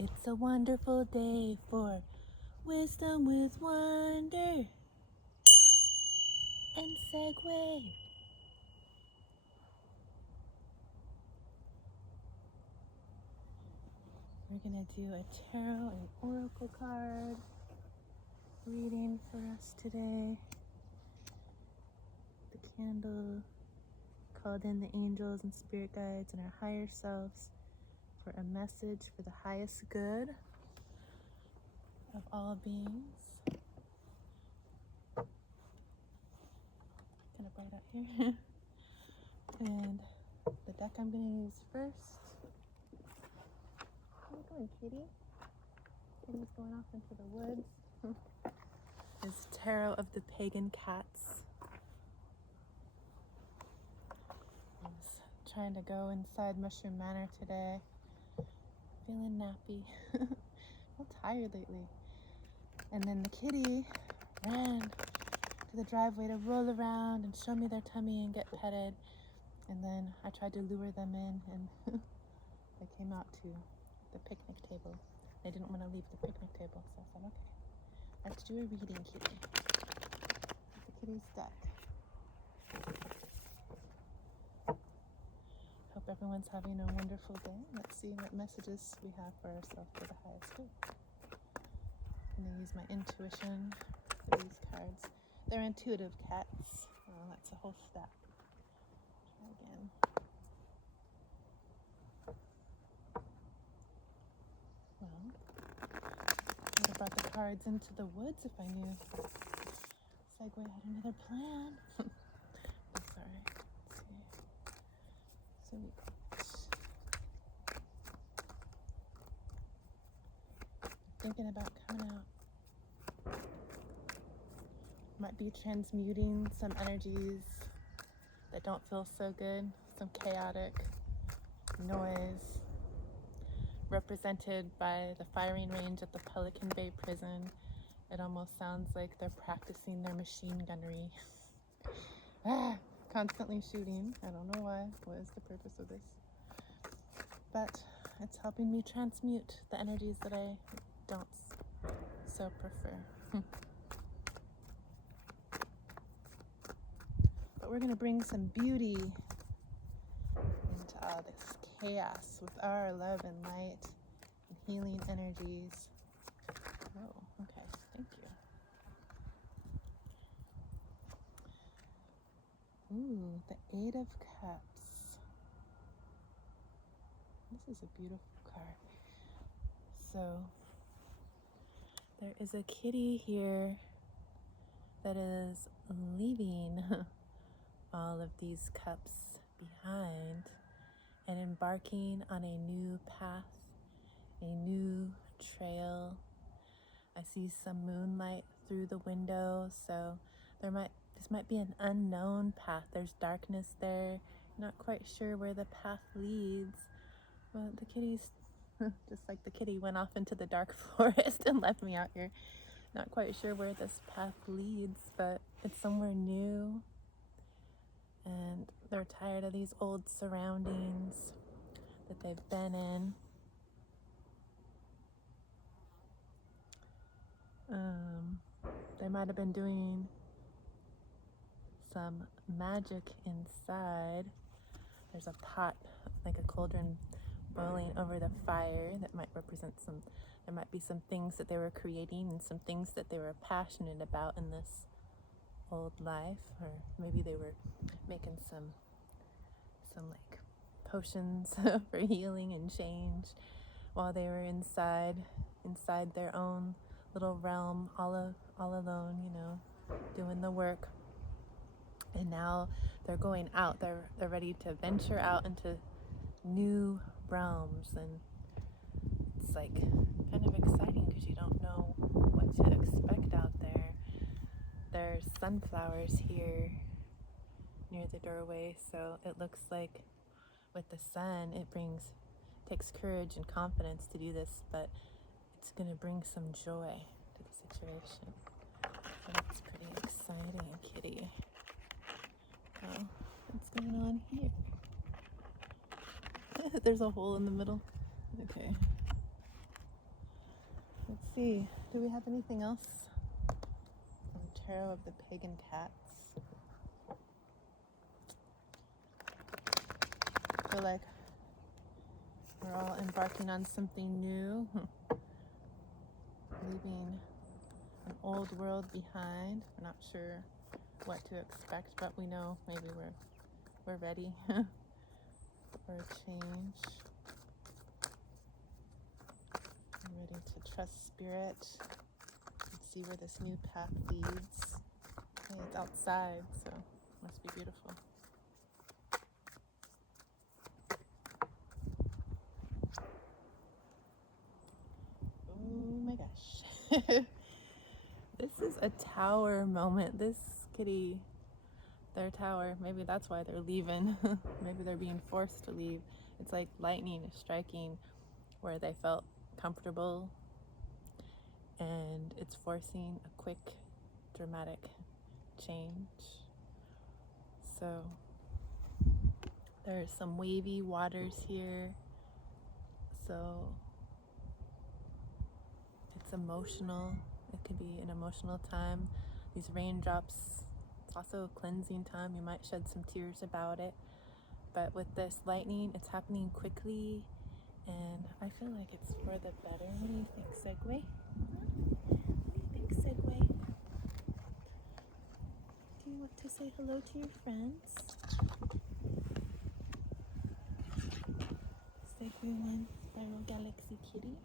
It's a wonderful day for wisdom with wonder and Segue. We're gonna do a tarot and oracle card reading for us today. The candle called in the angels and spirit guides and our higher selves for a message for the highest good of all beings. Kind of bright out here. And the deck I'm going to use first. How you going, kitty? Kitty's going off into the woods. Is Tarot of the Pagan Cats. I was trying to go inside Mushroom Manor today. Feeling nappy. A little tired lately. And then the kitty ran to the driveway to roll around and show me their tummy and get petted. And then I tried to lure them in and they came out to the picnic table. They didn't want to leave the picnic table, so I said, okay, let's do a reading, kitty. The kitty's deck. Hope everyone's having a wonderful day. Let's see what messages we have for ourselves for the highest good. I'm going to use my intuition for these cards. They're intuitive cats. Oh, that's a whole step. Try again. Well, I would have brought the cards into the woods if I knew Segue had another plan. I'm sorry. Let's see. So we got thinking about coming out. Might be transmuting some energies that don't feel so good, some chaotic noise represented by the firing range at the Pelican Bay prison. It almost sounds like they're practicing their machine gunnery. Constantly shooting. I don't know why. What is the purpose of this? But it's helping me transmute the energies that I don't so prefer. But we're going to bring some beauty into all this chaos with our love and light and healing energies. Oh, okay. Thank you. Ooh, the Eight of Cups. This is a beautiful card. So, there is a kitty here that is leaving all of these cups behind and embarking on a new path, a new trail. I see some moonlight through the window, so this might be an unknown path. There's darkness there. Not quite sure where the path leads. But the kitty's just like the kitty went off into the dark forest and left me out here. Not quite sure where this path leads, but it's somewhere new. And they're tired of these old surroundings that they've been in. They might have been doing some magic inside. There's a pot, like a cauldron, boiling over the fire that might represent there might be some things that they were creating and some things that they were passionate about in this old life, or maybe they were making some like potions for healing and change while they were inside their own little realm, all alone, doing the work. And now they're going out. They're ready to venture out into new realms, and it's like kind of exciting because you don't know what to expect out there. There's sunflowers here near the doorway, so it looks like with the sun it takes courage and confidence to do this, but it's going to bring some joy to the situation. So that's pretty exciting, kitty. Oh, what's going on here? There's a hole in the middle. Okay. see. Do we have anything else from Tarot of the Pagan Cats? I feel like we're all embarking on something new, leaving an old world behind. We're not sure what to expect, but we know maybe we're ready for a change. We're ready to trust spirit and see where this new path leads. Hey, it's outside, so it must be beautiful. Oh my gosh. This is a tower moment. This kitty, their tower, maybe that's why they're leaving. Maybe they're being forced to leave. It's like lightning is striking where they felt comfortable, and it's forcing a quick, dramatic change. So there's some wavy waters here. So it's emotional. It could be an emotional time. These raindrops, it's also a cleansing time. You might shed some tears about it. But with this lightning, it's happening quickly, and I feel like it's for the better. What do you think, Segue? What do you think, Segue? Do you want to say hello to your friends? Segue1, Spiral Galaxy Kitty.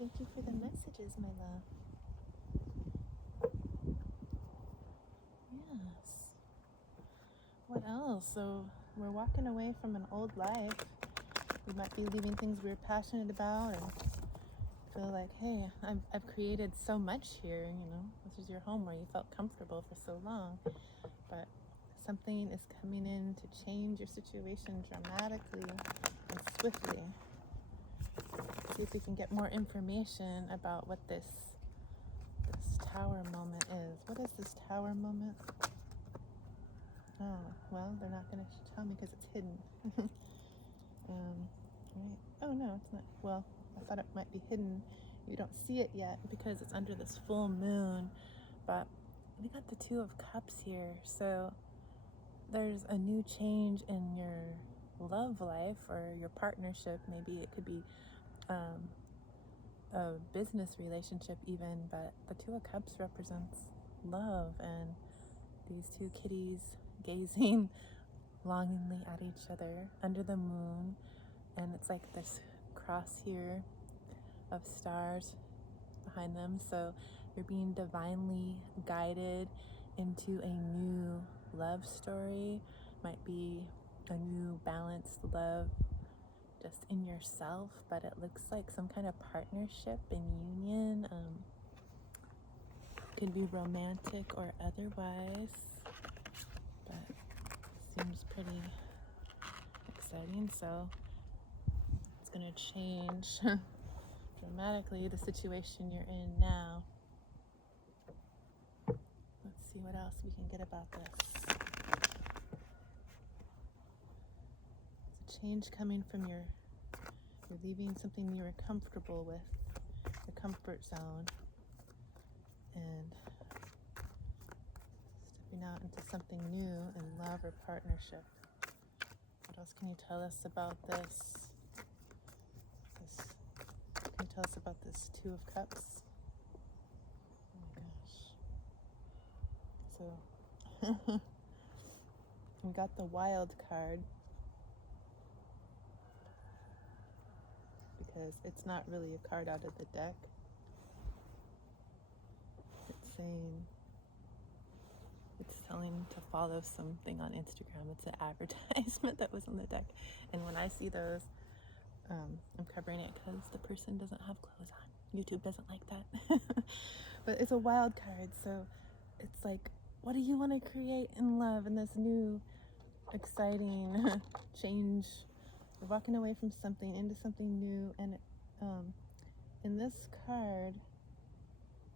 Thank you for the messages, my love. Yes. What else? So we're walking away from an old life. We might be leaving things we were passionate about, and feel like, hey, I've created so much here, you know. This is your home where you felt comfortable for so long. But something is coming in to change your situation dramatically and swiftly. See if we can get more information about what this tower moment is. What is this tower moment? Oh, well, they're not going to tell me because it's hidden. Right. Oh, no, it's not. Well, I thought it might be hidden. You don't see it yet because it's under this full moon. But we got the Two of Cups here. So there's a new change in your love life or your partnership. Maybe it could be a business relationship even. But the Two of Cups represents love, and these two kitties gazing longingly at each other under the moon, and it's like this cross here of stars behind them. So you're being divinely guided into a new love story. Might be a new balanced love just in yourself, but it looks like some kind of partnership and union. Could be romantic or otherwise, but seems pretty exciting. So it's going to change dramatically the situation you're in now. Let's see what else we can get about this. It's a change coming from you're leaving something you were comfortable with, your comfort zone, and stepping out into something new in love or partnership. What else can you tell us about this? Can you tell us about this Two of Cups? Oh my gosh. So we got the Wild card because it's not really a card out of the deck. It's telling to follow something on Instagram. It's an advertisement that was on the deck, and when I see those, I'm covering it because the person doesn't have clothes on. YouTube doesn't like that. But it's a wild card, so it's like, what do you want to create in love in this new exciting change? You're walking away from something into something new, and in this card,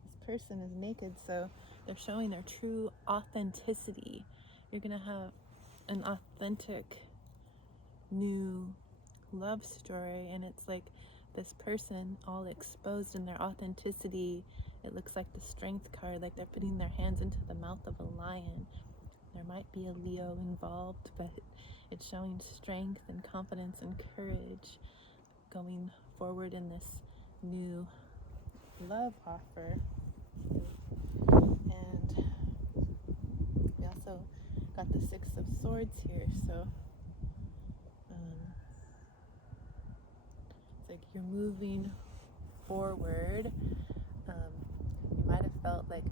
this person is naked, so they're showing their true authenticity. You're gonna have an authentic new love story, and it's like this person all exposed in their authenticity. It looks like the Strength card, like they're putting their hands into the mouth of a lion. There might be a Leo involved, but it's showing strength and confidence and courage going forward in this new love offer. And we also got the Six of Swords here, so it's like you're moving forward. You might have felt like,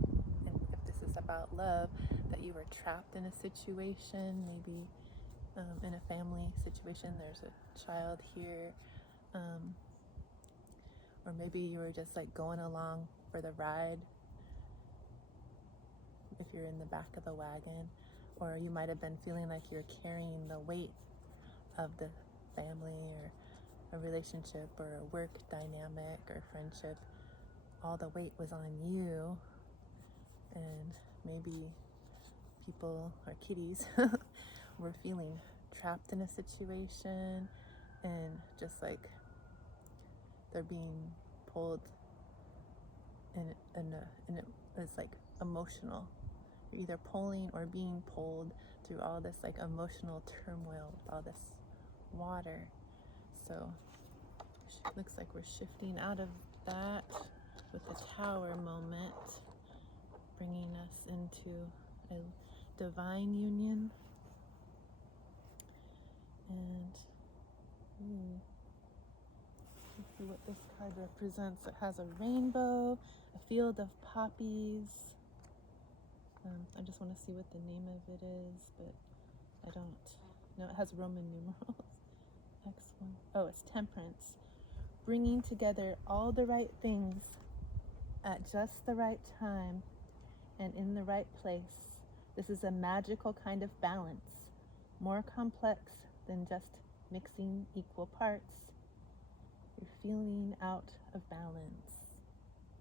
and if this is about love, that you were trapped in a situation, maybe in a family situation. There's a child here, or maybe you were just like going along for the ride if you're in the back of the wagon, or you might have been feeling like you're carrying the weight of the family or a relationship or a work dynamic or friendship. All the weight was on you, and maybe people or kitties were feeling trapped in a situation, and just like they're being pulled, and it's like emotional. You're either pulling or being pulled through all this like emotional turmoil with all this water. So it looks like we're shifting out of that with the Tower moment, bringing us into a divine union. And let's see what this card represents. It has a rainbow, a field of poppies. I just want to see what the name of it is, but I don't. No, it has Roman numerals. X1. Oh, it's Temperance. Bringing together all the right things at just the right time and in the right place. This is a magical kind of balance, more complex than just mixing equal parts. You're feeling out of balance.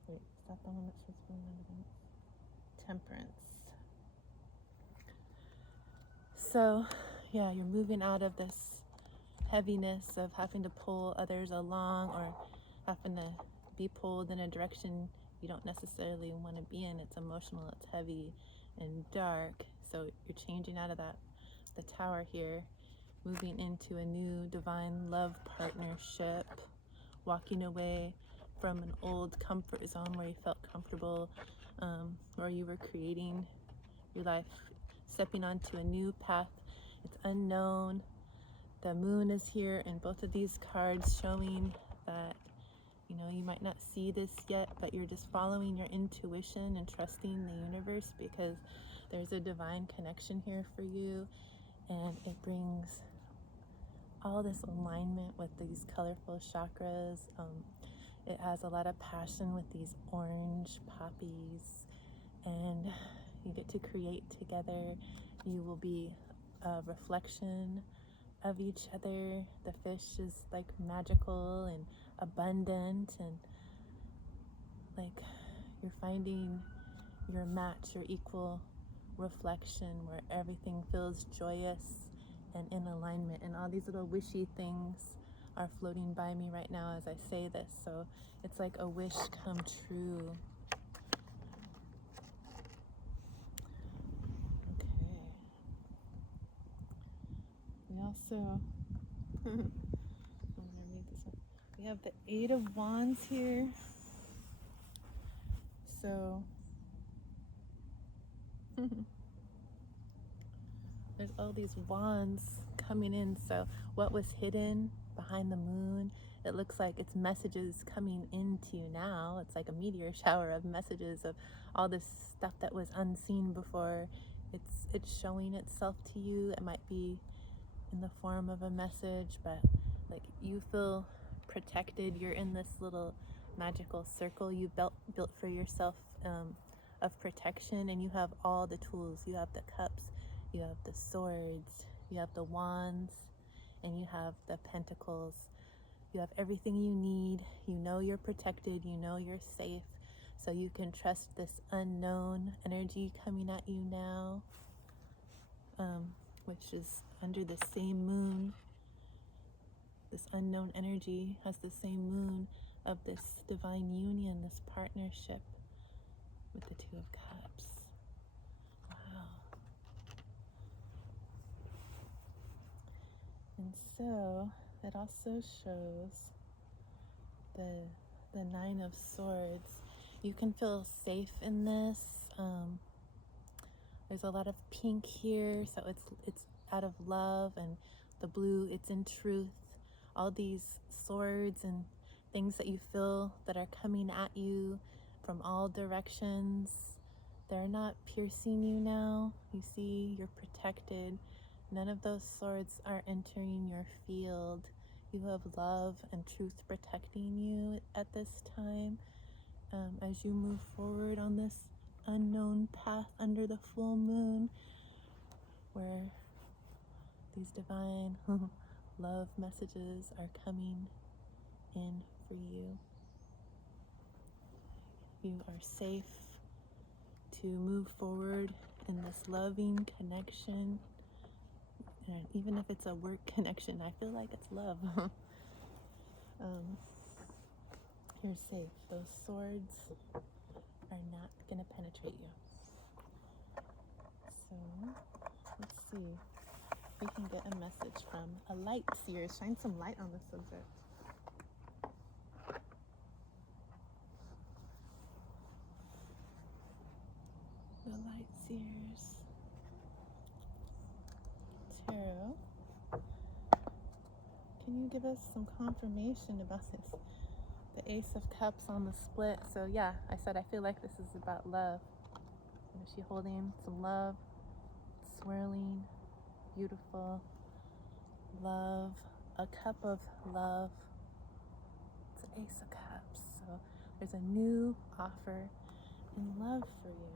Wait, is that the one that says feeling out of balance? Temperance. So, yeah, you're moving out of this heaviness of having to pull others along or having to be pulled in a direction you don't necessarily want to be in. It's emotional, it's heavy and dark. So you're changing out of that, the Tower here, moving into a new divine love partnership, walking away from an old comfort zone where you felt comfortable, where you were creating your life, stepping onto a new path. It's unknown. The moon is here in both of these cards, showing that, you know, you might not see this yet, but you're just following your intuition and trusting the universe, because there's a divine connection here for you, and it brings all this alignment with these colorful chakras. It has a lot of passion with these orange poppies, and you get to create together. You will be a reflection of each other. The fish is like magical and abundant, and like you're finding your match, your equal reflection, where everything feels joyous and in alignment. And all these little wishy things are floating by me right now as I say this, so it's like a wish come true. Okay. We also I'm gonna read this one. We have the Eight of Wands here. So there's all these wands coming in. So what was hidden behind the moon, it looks like it's messages coming into you now. It's like a meteor shower of messages of all this stuff that was unseen before. It's showing itself to you. It might be in the form of a message, but like you feel protected. You're in this little magical circle you built for yourself, of protection, and you have all the tools. You have the cups, you have the swords, you have the wands, and you have the pentacles. You have everything you need. You know you're protected, you know you're safe, so you can trust this unknown energy coming at you now, which is under the same moon. this unknown energy has the same moon of this divine union, this partnership with the Two of Cups. Wow. And so it also shows the Nine of Swords. You can feel safe in this. There's a lot of pink here, so it's out of love, and the blue, it's in truth. All these swords and things that you feel that are coming at you from all directions, they're not piercing you now. You see, you're protected. None of those swords are entering your field. You have love and truth protecting you at this time. As you move forward on this unknown path under the full moon, where these divine love messages are coming in for you. You are safe to move forward in this loving connection. And even if it's a work connection, I feel like it's love. You're safe. Those swords are not going to penetrate you. So, let's see if we can get a message from a light seer. Shine some light on the subject. The light seers. Tarot. Can you give us some confirmation about this? The Ace of Cups on the split. So yeah, I said I feel like this is about love. And is she holding some love? Swirling, beautiful love, a cup of love. It's an Ace of Cups. So there's a new offer in love for you.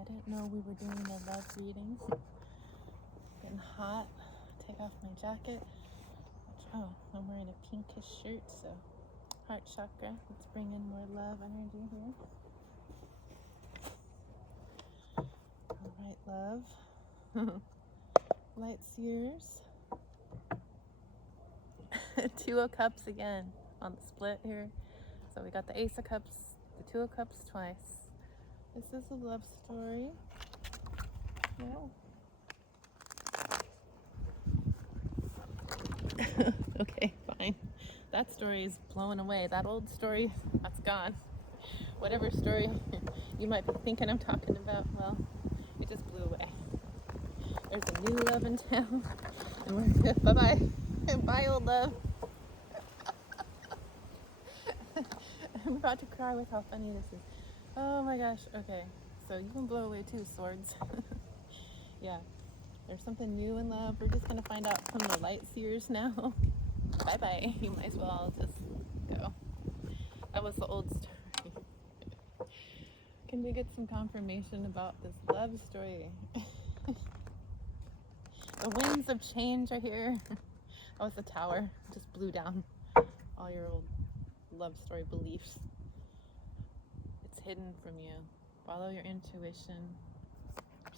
I didn't know we were doing a love reading. Getting hot. Take off my jacket. Oh, I'm wearing a pinkish shirt, so heart chakra. Let's bring in more love energy here. All right, love. Light seers. Two of Cups again on the split here. So we got the Ace of Cups, the Two of Cups twice. This is a love story. Yeah. Okay, fine. That story is blown away. That old story, that's gone. Whatever story you might be thinking I'm talking about, well, it just blew away. There's a new love in town, and we're good. Bye-bye. Bye, old love. I'm about to cry with how funny this is. Oh my gosh, okay. So you can blow away too, swords. Yeah, there's something new in love. We're just gonna find out from the light seers now. Bye-bye. You might as well just go. That was the old story. Can we get some confirmation about this love story? The winds of change are here. Oh, it's a tower. It just blew down all your old love story beliefs. It's hidden from you. Follow your intuition.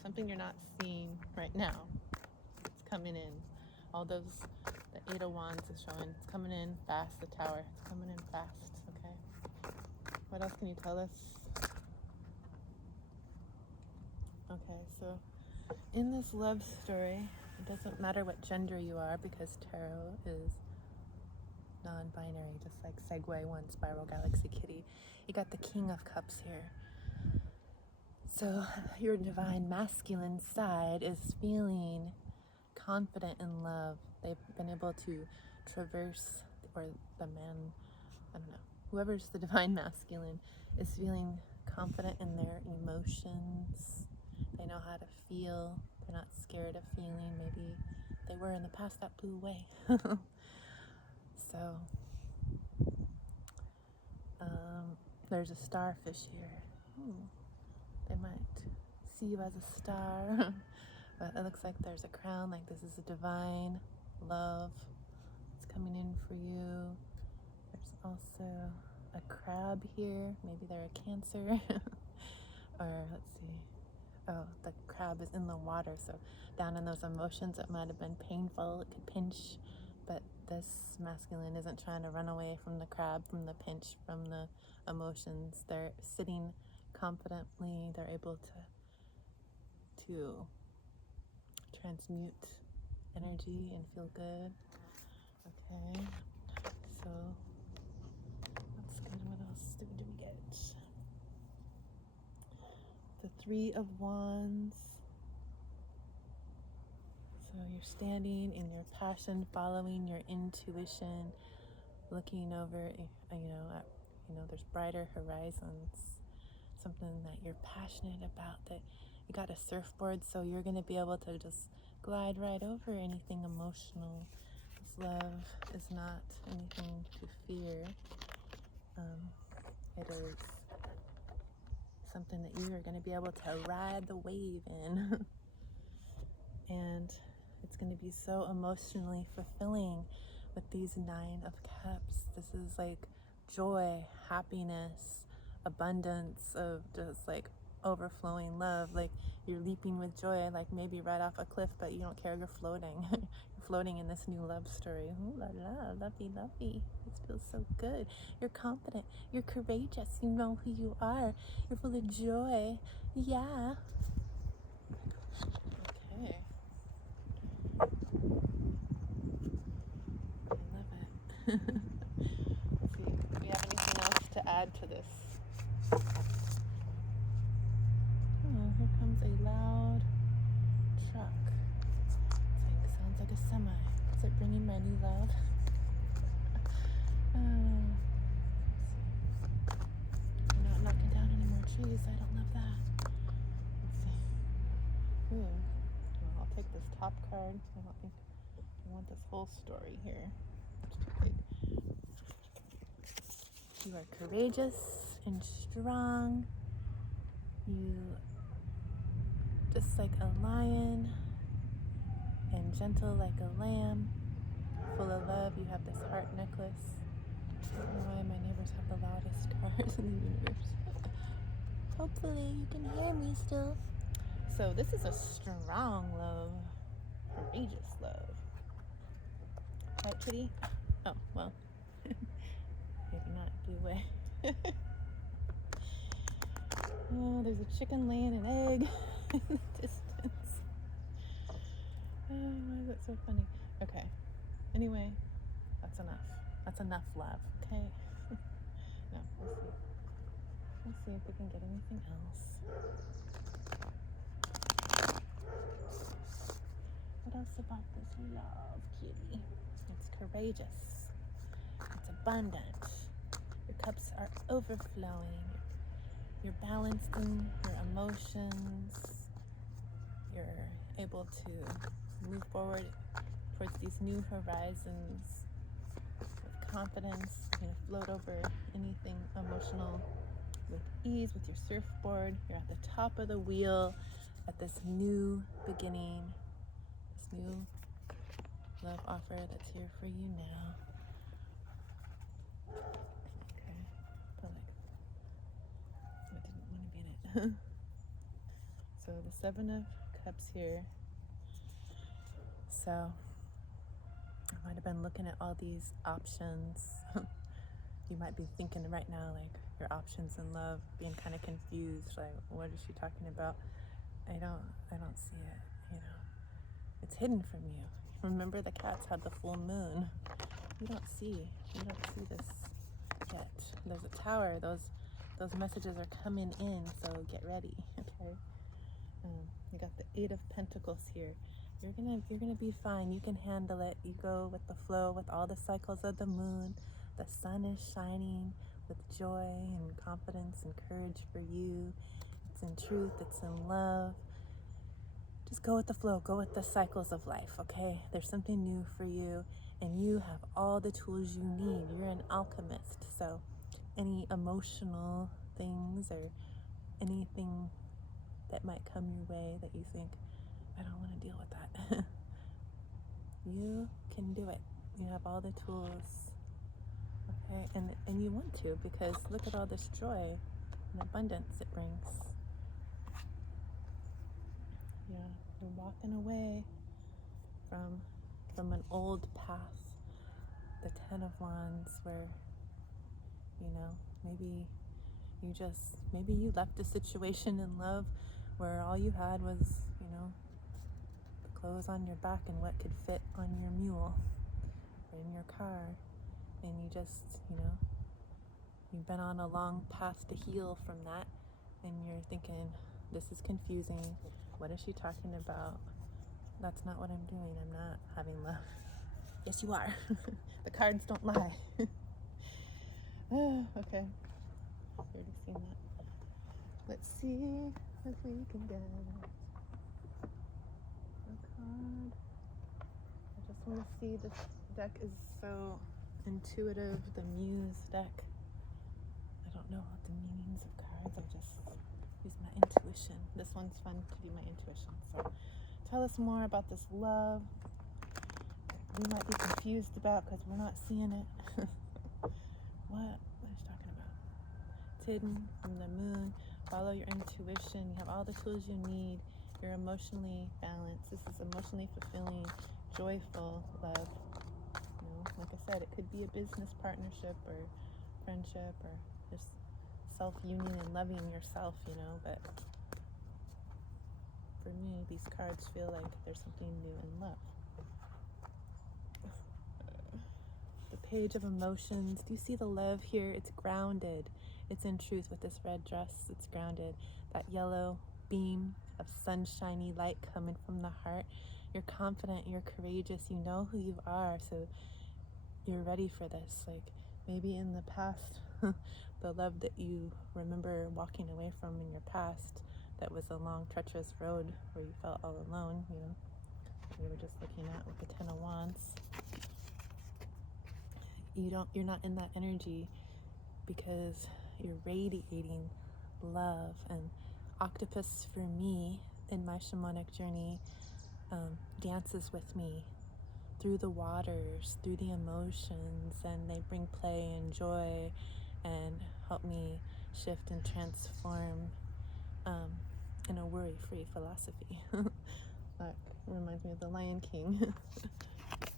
Something you're not seeing right now. It's coming in. All those, the Eight of Wands is showing. It's coming in fast, the tower. It's coming in fast, okay? What else can you tell us? Okay, so in this love story, it doesn't matter what gender you are because tarot is non-binary, just like Segue One, Spiral Galaxy Kitty. You got the King of Cups here. So your divine masculine side is feeling confident in love. They've been able to traverse, or the man, I don't know, whoever's the divine masculine is feeling confident in their emotions. They know how to feel. They're not scared of feeling. Maybe they were in the past that blew away. So there's a starfish here. They might see you as a star. But it looks like there's a crown, like this is a divine love. It's coming in for you. There's also a crab here. Maybe they're a Cancer. Or let's see, Oh, the crab is in the water, so down in those emotions, it might have been painful. It could pinch, but this masculine isn't trying to run away from the crab, from the pinch, from the emotions. They're sitting confidently. They're able to transmute energy and feel good. Okay, so that's good. What else do we get? The Three of Wands. So you're standing in your passion, following your intuition, looking over, there's brighter horizons, something that you're passionate about, that you got a surfboard, so you're going to be able to just glide right over anything emotional. This love is not anything to fear. It is something that you are going to be able to ride the wave in. And it's going to be so emotionally fulfilling with these Nine of Cups. This is like joy, happiness, abundance of just like overflowing love. Like you're leaping with joy, like maybe right off a cliff, but you don't care, you're floating. You're floating in this new love story. Ooh la la, lovey, lovey. This feels so good. You're confident, you're courageous, you know who you are, you're full of joy. Yeah. Okay. I love it. Let's see if we have anything else to add to this. Oh, here comes a loud truck. Sounds like a semi. Is it bringing my new love? You're not knocking down any more trees. I don't love that. Let's see. Well, I'll take this top card. I don't think I want this whole story here. It's too big. You are courageous and strong. You, just like a lion and gentle like a lamb, full of love. You have this heart necklace. I don't know why my neighbors have the loudest cars in the universe. Hopefully you can hear me still. So this is a strong love, courageous love. Right, kitty? Oh, well, maybe not. Be away. Oh, there's a chicken laying an egg in the distance. Oh, why is that so funny? Okay. Anyway, that's enough. That's enough love, okay? No, we'll see. We'll see if we can get anything else. What else about this love, kitty? It's courageous. It's abundant. Your cups are overflowing. You're balanced in your emotions. You're able to move forward towards these new horizons with confidence. You're going to float over anything emotional with ease with your surfboard. You're at the top of the wheel at this new beginning, this new love offer that's here for you now. Okay, but I didn't want to be in it. So the Seven of Cups here. So I might have been looking at all these options. You might be thinking right now, like, your options in love, being kind of confused, like, what is she talking about? I don't see it, It's hidden from you. Remember, the cats had the full moon. You don't see this yet. There's a tower. Those messages are coming in, so get ready, okay? You got the Eight of Pentacles here. You're gonna be fine. You can handle it. You go with the flow, with all the cycles of the moon. The sun is shining with joy and confidence and courage for you. It's in truth. It's in love. Just go with the flow. Go with the cycles of life, okay? There's something new for you, and you have all the tools you need. You're an alchemist, so any emotional things or anything that might come your way that you think, I don't want to deal with that. You can do it. You have all the tools, okay? And you want to, because look at all this joy and abundance it brings. You're walking away from an old path, the Ten of Wands, where, maybe you left a situation in love where all you had was, the clothes on your back and what could fit on your mule or in your car. And you just, you've been on a long path to heal from that. And you're thinking, this is confusing. What is she talking about? That's not what I'm doing. I'm not having love. Yes, you are. The cards don't lie. Okay. I've already seen that. Let's see if we can get a card. I just want to see, this deck is so intuitive. The Muse deck. I don't know what the meanings of cards. I just use my intuition. This one's fun to do my intuition. So tell us more about this love we might be confused about because we're not seeing it. What is she talking about? It's hidden from the moon. Follow your intuition. You have all the tools you need. You're emotionally balanced. This is emotionally fulfilling, joyful love. Like I said, it could be a business partnership or friendship or just self-union and loving yourself, but for me, these cards feel like there's something new in love. The Page of Emotions. Do you see the love here? It's grounded. It's in truth with this red dress. It's grounded. That yellow beam of sunshiny light coming from the heart. You're confident. You're courageous. You know who you are. So you're ready for this. Like maybe in the past, the love that you remember walking away from in your past, that was a long, treacherous road where you felt all alone, you were just looking at with the Ten of Wands. You're not in that energy because you're radiating love. And octopus for me in my shamanic journey dances with me through the waters, through the emotions, and they bring play and joy and help me shift and transform in a worry-free philosophy. That reminds me of the Lion King.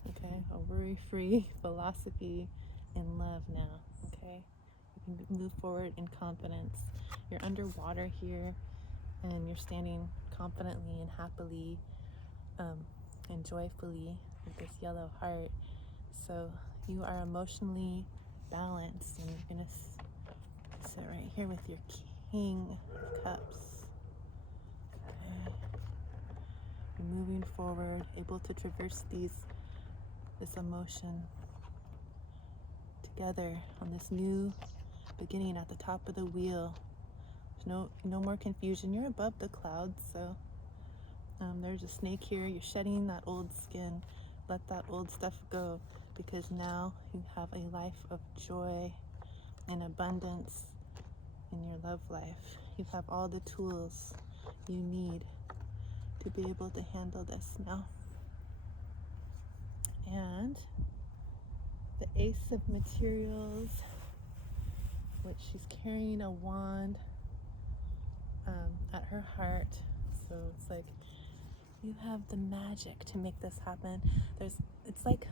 Okay, a worry-free philosophy in love now. Okay, you can move forward in confidence. You're underwater here, and you're standing confidently and happily and joyfully with this yellow heart. So you are emotionally balanced, and you're gonna sit right here with your King of Cups. Okay. You're moving forward, able to traverse this emotion together on this new beginning at the top of the wheel. There's no more confusion. You're above the clouds, so there's a snake here. You're shedding that old skin. Let that old stuff go, because now you have a life of joy and abundance in your love life. You have all the tools you need to be able to handle this now. And the Ace of Materials, which she's carrying a wand at her heart. So it's like you have the magic to make this happen. It's like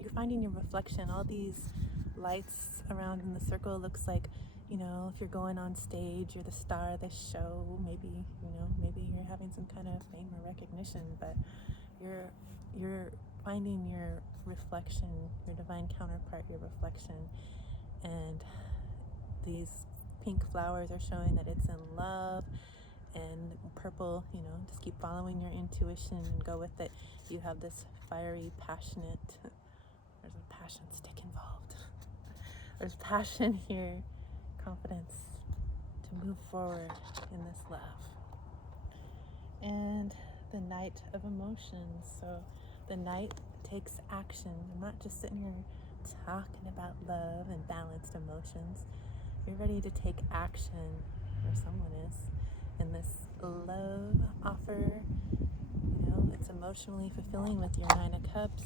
you're finding your reflection. All these lights around in the circle looks like, if you're going on stage, you're the star of the show. Maybe you're having some kind of fame or recognition, but you're finding your reflection, your divine counterpart, your reflection. And these pink flowers are showing that it's in love. And purple, just keep following your intuition and go with it. You have this fiery, passionate, there's a passion stick involved. There's passion here, confidence to move forward in this love. And the Knight of Emotions. So the Knight takes action. I'm not just sitting here talking about love and balanced emotions. You're ready to take action, or someone is, in this love offer. It's emotionally fulfilling with your Nine of Cups,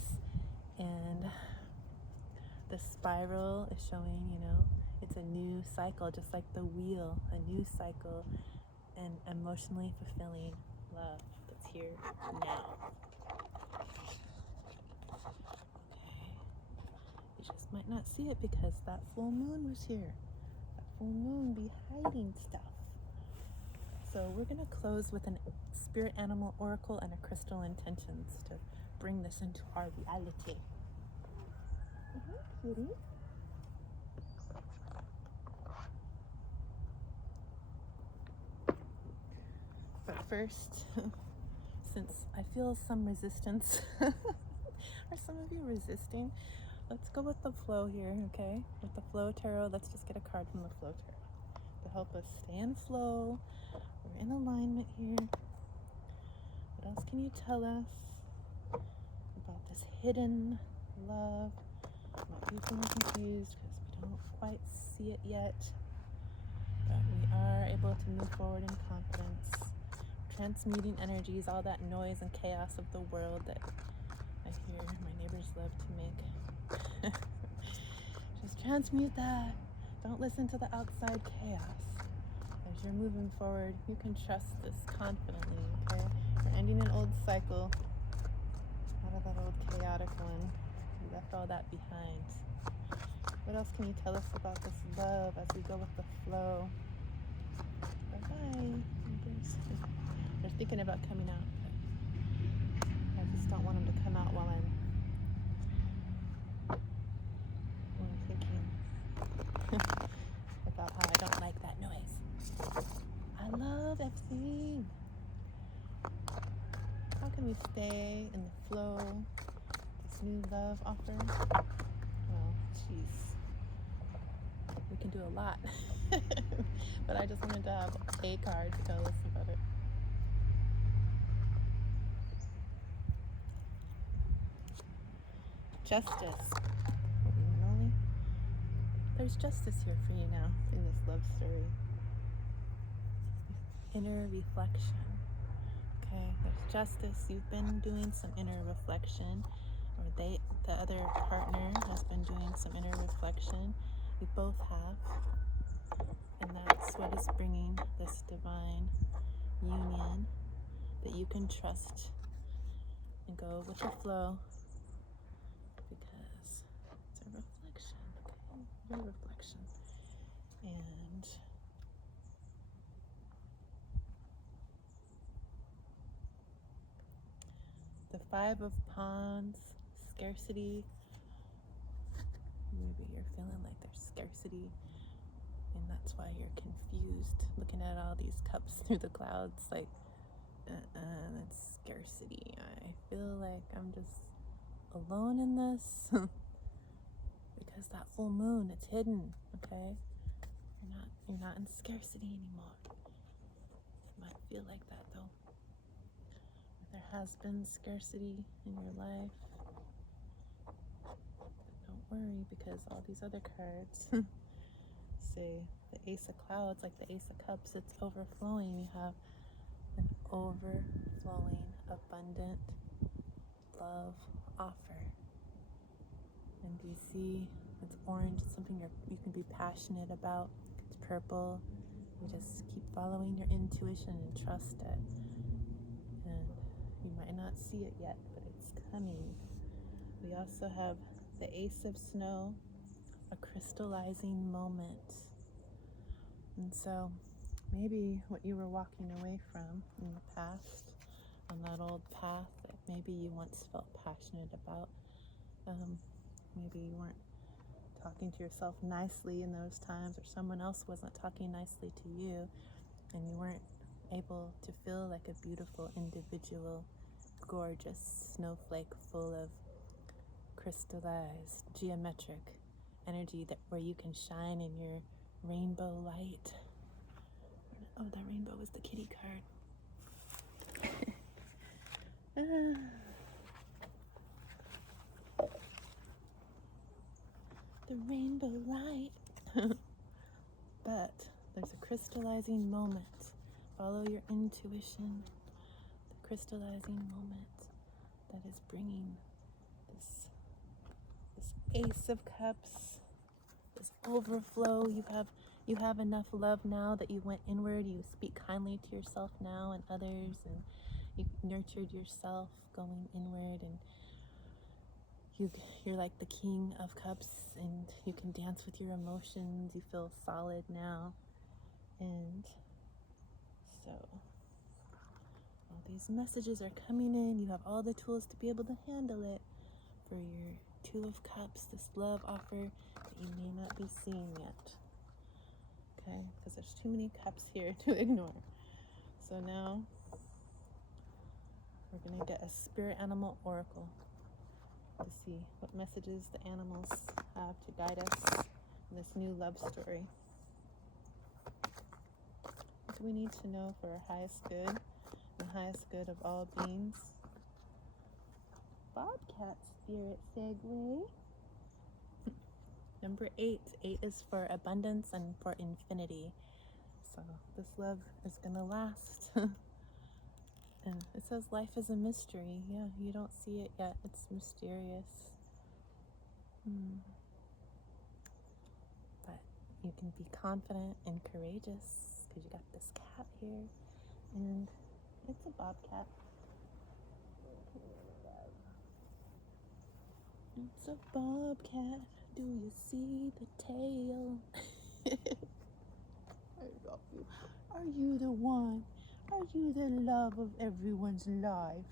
and the spiral is showing, it's a new cycle, just like the wheel, a new cycle, and emotionally fulfilling love that's here now. You just might not see it because that full moon was here. That full moon be hiding stuff. So we're going to close with a spirit animal oracle and a crystal intentions to bring this into our reality. Cutie. But first, since I feel some resistance, are some of you resisting? Let's go with the flow here, okay? With the flow tarot, let's just get a card from the flow tarot to help us stay in flow. We're in alignment here. What else can you tell us about this hidden love? Might be feeling confused because we don't quite see it yet, but we are able to move forward in confidence, transmuting energies, all that noise and chaos of the world that I hear my neighbors love to make. Just transmute that. Don't listen to the outside chaos. As you're moving forward, you can trust this confidently, okay? We're ending an old cycle out of that old chaotic one. We left all that behind. What else can you tell us about this love as we go with the flow? Bye-bye. They're thinking about coming out, but I just don't want them to come out while I'm thinking about how I don't like that noise. I love everything. How can we stay in the flow? This new love offer? Well, geez. We can do a lot. But I just wanted to have a card to tell us about it. Justice. Really? There's justice here for you now in this love story. Inner reflection. Okay, there's justice. You've been doing some inner reflection, or the other partner has been doing some inner reflection. You both have, and that's what is bringing this divine union that you can trust and go with the flow, because it's a reflection, okay? Your reflection. And the Five of Wands, scarcity. Maybe you're feeling like there's scarcity, and that's why you're confused, looking at all these cups through the clouds, like, that's scarcity. I feel like I'm just alone in this, because that full moon, it's hidden, okay? You're not in scarcity anymore. You might feel like that though. There has been scarcity in your life. Don't worry, because all these other cards say the Ace of Clouds, like the Ace of Cups, it's overflowing. You have an overflowing, abundant love offer. And do you see it's orange? It's something you can be passionate about. It's purple. You just keep following your intuition and trust it. And you might not see it yet, but it's coming. We also have the Ace of Snow, a crystallizing moment. And so maybe what you were walking away from in the past, on that old path that maybe you once felt passionate about, maybe you weren't talking to yourself nicely in those times, or someone else wasn't talking nicely to you, and you weren't able to feel like a beautiful individual, gorgeous snowflake full of crystallized geometric energy, that where you can shine in your rainbow light. Oh, that rainbow was the kitty card. The rainbow light. But there's a crystallizing moment. Follow your intuition. The crystallizing moment that is bringing this Ace of Cups, this overflow. You have enough love now that you went inward. You speak kindly to yourself now and others, and You nurtured yourself going inward, and you're like the king of cups, and you can dance with your emotions. You feel solid now. And so all these messages are coming in. You have all the tools to be able to handle it for your Two of Cups, this love offer that you may not be seeing yet. Okay, because there's too many cups here to ignore. So now we're going to get a spirit animal oracle to see what messages the animals have to guide us in this new love story. What do we need to know for our highest good, the highest good of all beings? Bobcat spirit, Segue. Number 8. 8 is for abundance and for infinity. So this love is going to last. And it says life is a mystery. Yeah, you don't see it yet. It's mysterious. But you can be confident and courageous because you got this cat here. And it's a bobcat. It's a bobcat. Do you see the tail? I love you. Are you the one? Are you the love of everyone's life?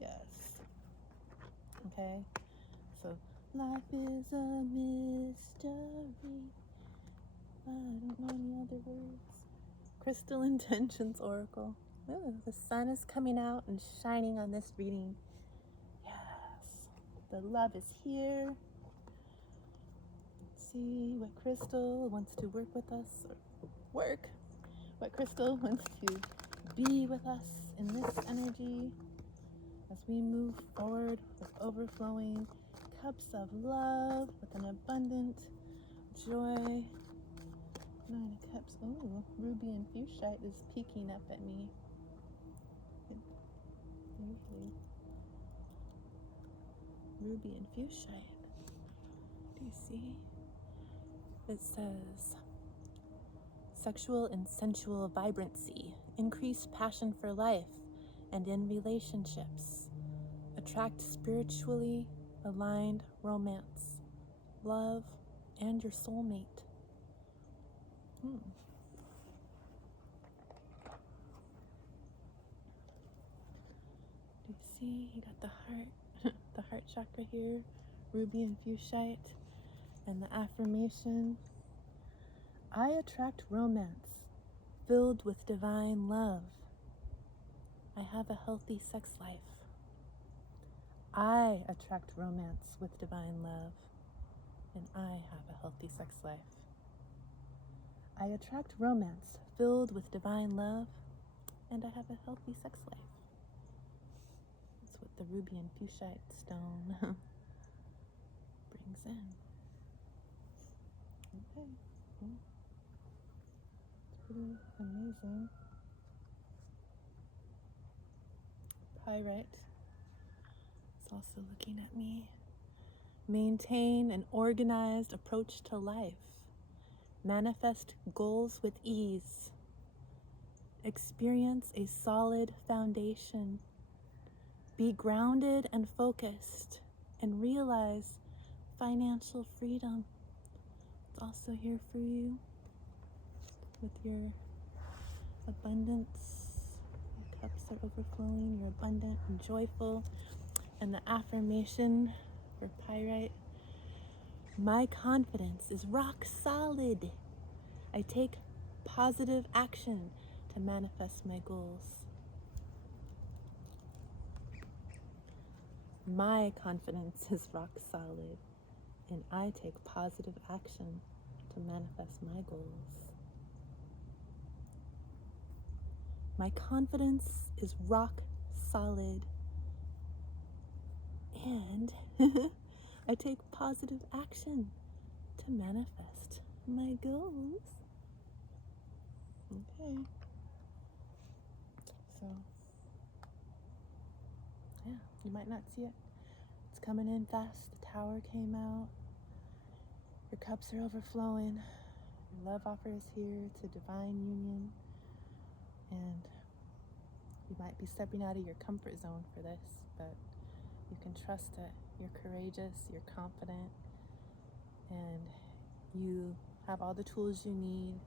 Yes. Okay. So life is a mystery. I don't know any other words. Crystal Intentions Oracle. Ooh, the sun is coming out and shining on this reading. Yes. The love is here. Let's see what Crystal wants to work with us. Or what Crystal wants to be with us in this energy as we move forward with overflowing cups of love, with an abundant joy. 9 of Cups. Oh, Ruby and Fuchsite is peeking up at me. Usually, Ruby and Fuchsite. Do you see? It says, sexual and sensual vibrancy, increase passion for life and in relationships, attract spiritually aligned romance, love, and your soulmate. Do you see? You got the heart, the heart chakra here, Ruby and Fuchsite, and the affirmation, I attract romance filled with divine love. I have a healthy sex life. I attract romance with divine love, and I have a healthy sex life. I attract romance filled with divine love, and I have a healthy sex life. That's what the Ruby and Fuchsite stone brings in. Okay. It's pretty amazing. Pyrite is also looking at me. Maintain an organized approach to life. Manifest goals with ease. Experience a solid foundation. Be grounded and focused, and realize financial freedom. It's also here for you with your abundance. Your cups are overflowing. You're abundant and joyful. And the affirmation for Pyrite, my confidence is rock solid. I take positive action to manifest my goals. My confidence is rock solid, and I take positive action to manifest my goals. My confidence is rock solid, and I take positive action to manifest my goals. Okay. So, yeah, you might not see it. It's coming in fast. The tower came out. Your cups are overflowing. Your love offer is here. It's a divine union. And You might be stepping out of your comfort zone for this, but you can trust it. You're courageous, you're confident, and you have all the tools you need.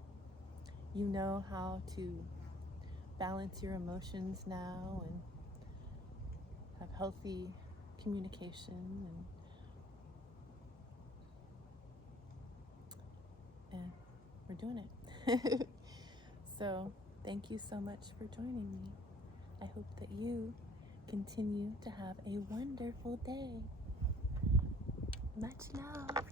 You know how to balance your emotions now and have healthy communication, and we're doing it. So thank you so much for joining me. I hope that you continue to have a wonderful day. Much love.